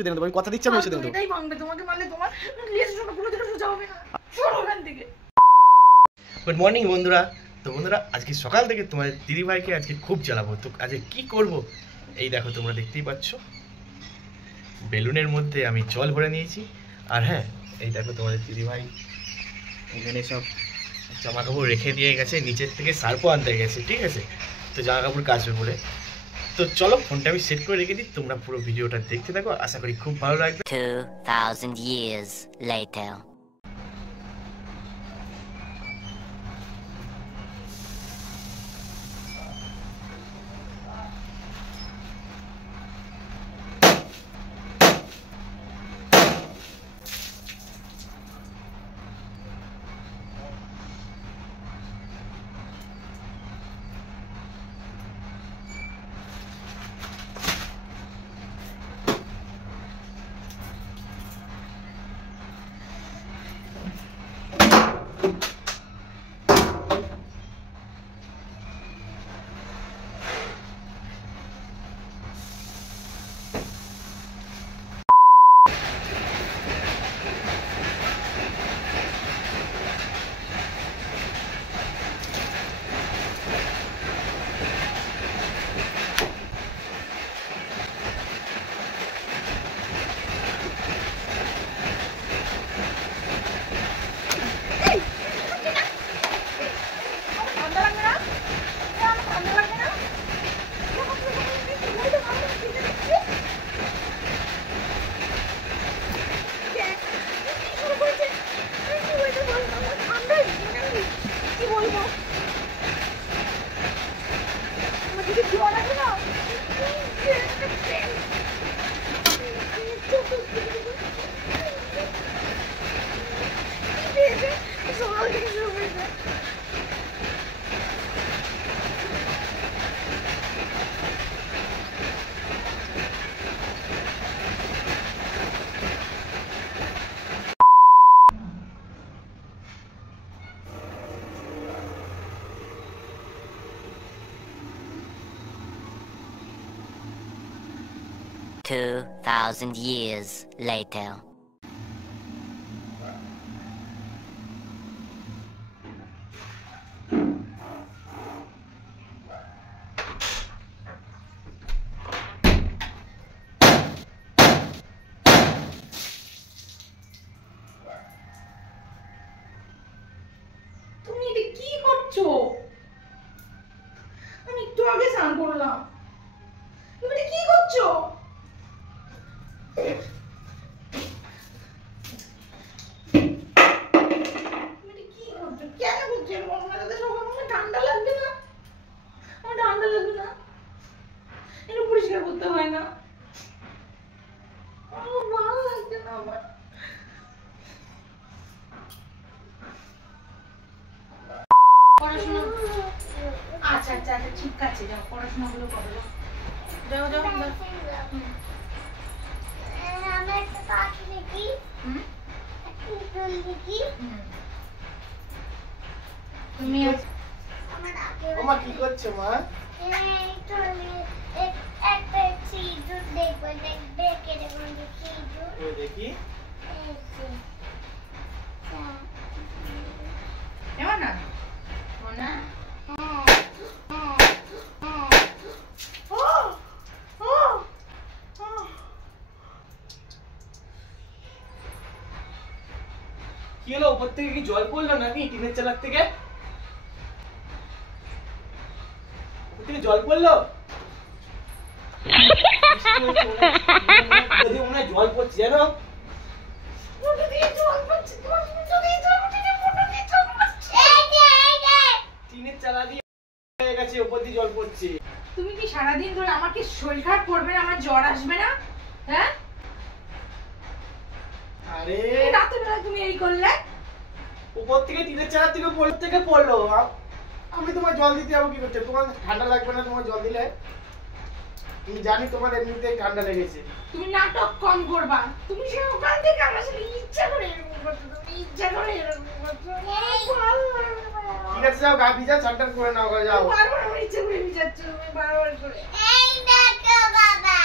ওষুধ এনে দেবো, আমি কথা দিচ্ছি আমি ওষুধ এনে দেবো। এটাই ভাঙবে, তোমাকে মারলে তোমার রিলেশনটা পুরোদিন সোজা হবে না, সরো ওখান থেকে। গুড মর্নিং বন্ধুরা। তো বন্ধুরা আজকে সকাল থেকে তোমার দিদিভাইকে আজকে খুব জ্বালাবো। তো আজকে কি করব এই দেখো, তোমরা দেখতেই পাচ্ছ বেলুনের মধ্যে আমি জল ভরে নিয়েছি। আর হ্যাঁ, এই দেখো তোমাদের দিদিভাই এখানে সব জামা কাপড় রেখে দিয়ে গেছে, নিচের থেকে সার্ফও আনতে গেছে, ঠিক আছে? তো জামা কাপড় কাচবে বলে। তো চলো ফোনটা আমি সেট করে রেখে দিই, তোমরা পুরো ভিডিওটা দেখতে থাকো, আশা করি খুব ভালো লাগবে। 2000 years later. Two 2000 years later. তুমি এটা কি করছো? আমি একটু আগে স্নান করলাম, তুমি এটা কি করছো? ঠান্ডা লাগবে না? আমার ঠান্ডা লাগবে না, একটু পরিষ্কার করতে হয় না? ভালো লাগছে না আমার। পড়াশোনা আচ্ছা আচ্ছা আচ্ছা ঠিক আছে, যাও পড়াশোনা গুলো করো, যাও যাও যাও। আমি একটা পাখি দেখি, ফুল দেখি। তুমি ওমা কি করছো মা? একটা সিঁদুর দেখবো, দেখে দেখবো সিঁদুর দেখি এমন না না। কি হলো, উপর থেকে কি জল পড়লো নাকি টিনের চালার থেকে? উপর থেকে জল পড়লো? জল পড়ছে জানো? টিনের চালা দিয়ে হয়ে গেছে, উপর দিয়ে জল পড়ছে। তুমি কি সারাদিন ধরে আমার কি শরীর খারাপ করবে না? আমার জ্বর আসবে না? হ্যাঁ, আরে রাতে বেলা তুমি এই করলে, উপর থেকে টিনের চালার থেকে পড়লো। আমি তোমার জল দিতে যাবো কি করতে? তোমার ঠান্ডা লাগবে না তোমার জল দিলে? তুমি জানি তোমার এমনিতেই ঠান্ডা লেগেছে। তুমি নাটক কম করবা। তুমি সে ওখান থেকে আমার সাথে ইচ্ছা করে এরকম করছো, তুমি ইচ্ছা করে এরকম করছো। ঠিক আছে যাও, গা ভিজা চারটা করে নাও, যাও। বারবার আমার ইচ্ছা করে ভিজাচ্ছ তুমি, বারবার করে। এই দেখো বাবা,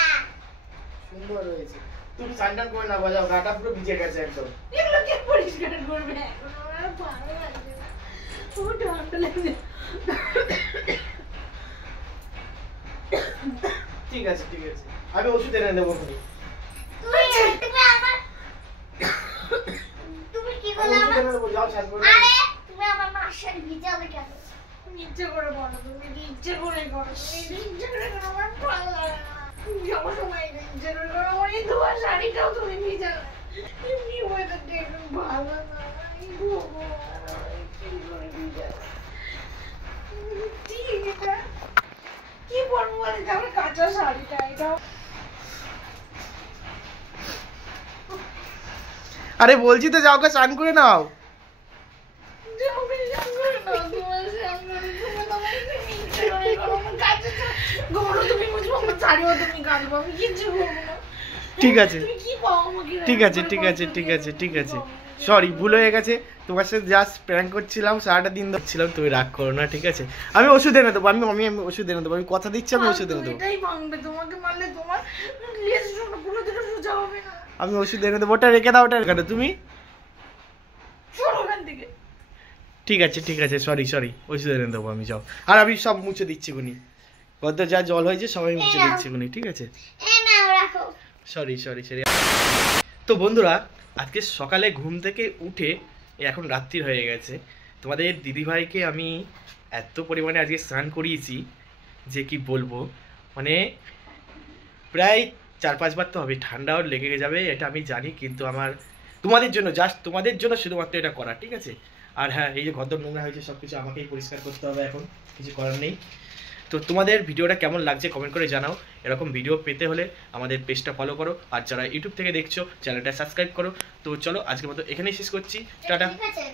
সুন্দর হয়েছে। তুমি স্নান করে না বাজাও, গাটা পুরো ভিজে গেছে একদম। এগুলো কে পরিষ্কার করবে এখন? আমার ভালো লাগছে না, খুব ঠান্ডা লাগছে। ঠিক আছে ঠিক আছে, আমি ওষুধ এনে দেবো। তুমি আমার তুমি কি আমি বলে ওষুধ আমার এনে দেবো, যাও স্নান করে। আরে তুমি আমার মাসের ভিজালে কেন? ইচ্ছে করে বলো, তুমি কি ইচ্ছে করে করো? তুমি এটা ইচ্ছে করে করো, আমার ভালো লাগে না। সব সময় এটা ইচ্ছে করে করো। আমার এই ধোয়া শাড়িটাও তুমি ভিজালে। এমনি ওয়েদারটা একটু ভালো না। এই ভগবান, আমি কি করে ভিজালে? ঠিক এটা কি বলবো বলে যে আমার কাঁচা শাড়িটা এটাও। আরে বলছি তো যাও, স্নান করে নাও। ঠিক আছে ঠিক আছে ঠিক আছে ঠিক আছে ঠিক আছে, সরি ভুল হয়ে গেছে। তোমার সাথে জাস্ট প্র্যাঙ্ক করছিলাম, সারাটা দিন ধরছিলাম, তুমি রাগ করো না ঠিক আছে। আমি ওষুধ এনে দেবো, আমি আমি আমি ওষুধ এনে দেবো, আমি কথা দিচ্ছি আমি ওষুধ এনে দেবো। এটাই ভাঙবে, তোমাকে মারলে তোমার লেজ পুরো দিকে সোজা হবে না। আমি ওষুধ এনে দেবো, ওটা রেখে দাও, ওটা রেখে দাও তুমি। সরো ওখান থেকে। ঠিক আছে সরি সরি, ওষুধ এনে দেবো আমি, যাও। আর আমি সব মুছে দিচ্ছি গুনি, কত যা জল হয়েছে সবাই মুছে দিচ্ছি গুনি, ঠিক আছে। এই নাও রাখো। Sorry sorry sorry. তো বন্ধুরা, আজকে সকালে ঘুম থেকে উঠে এখন রাত্রি হয়ে গেছে, তোমাদের দিদিভাইকে আমি এত পরিমাণে আজকে স্নান করিয়েছি যে কি বলবো, মানে প্রায় 4-5 বার তো হবে। ঠান্ডাও লেগে যাবে এটা আমি জানি, কিন্তু আমার তোমাদের জন্য, জাস্ট তোমাদের জন্য শুধুমাত্র এটা করা, ঠিক আছে। আর হ্যাঁ, এই যে ঘর নোংরা হয়েছে সব কিছু আমাকেই পরিষ্কার করতে হবে, এখন কিছু করার নেই। তো তোমাদের ভিডিওটা কেমন লাগছে কমেন্ট করে জানাও। এরকম ভিডিও পেতে হলে আমাদের পেজটা ফলো করো, আর যারা ইউটিউব থেকে দেখছো চ্যানেলটা সাবস্ক্রাইব করো। তো চলো আজকের মতো এখানেই শেষ করছি, টাটা। ঠিক আছে।